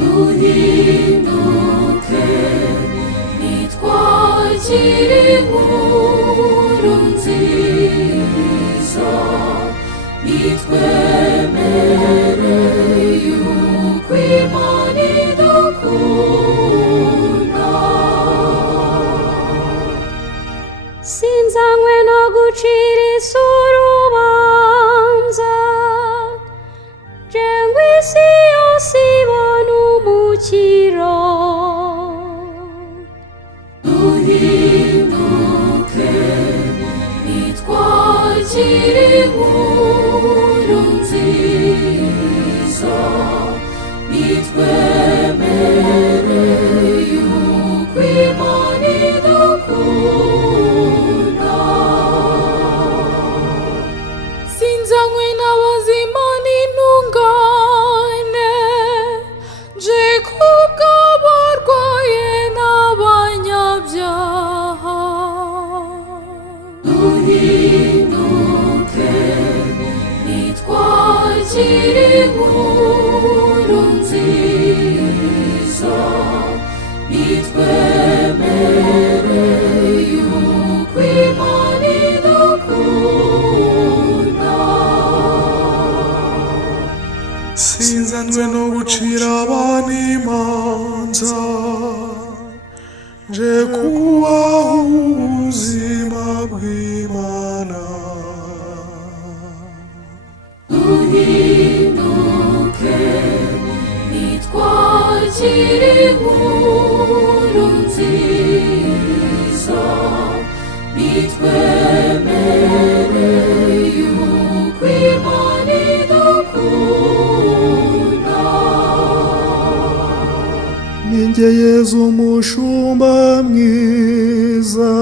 duhinduke nitwakire inkuru nziza nitwemere yuko Imana idukunda. Sinzanywe no gucira isi urubanza, jengwe isi yose ibona umukiro. Duhinduke nitwakire inkuru nziza nitwemere yuko Imana idukunda. Sinzanywe n'abazima n'intungane, nje kubw'abarwaye n'abanyabyaha. Duhinduke nitwakire inkuru nziza nitwemere yuko Imana idukunda. Sinzanywe no gucira abantu imanza, nje kubaha ubuzima bw'Imana. Duhinduke nitwakire inkuru nziza nitwemere yuko Imana idukunda. Ninjye Yezu umushumba mwiza,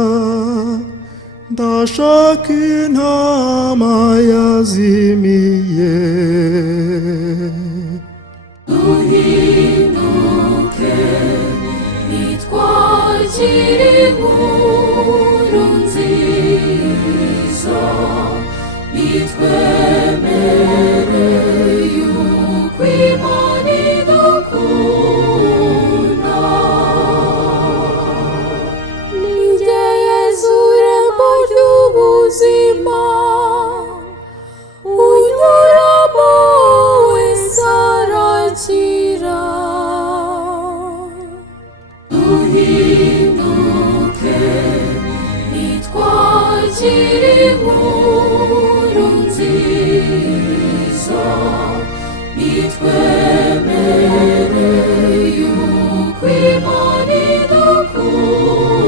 ndashaka intama yazimiye. Duhinduke nitwakire inkuru nziza nitwemere yuko Imana idukunda. Ninjye Yezu irembo ry'ubuzima, unyuramo wese arakira. Duhinduke nitwakire inkuru nziza nitwemere yuko Imana idukunda.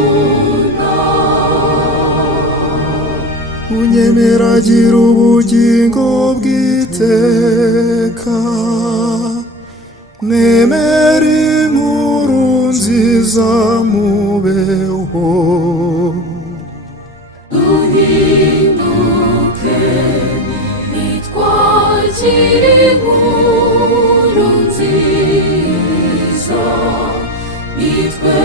Unyemera agira ubugingo bw'iteka, mwemere inkuru nziza mubeho. Duhinduke nitwakire inkuru nziza nitwe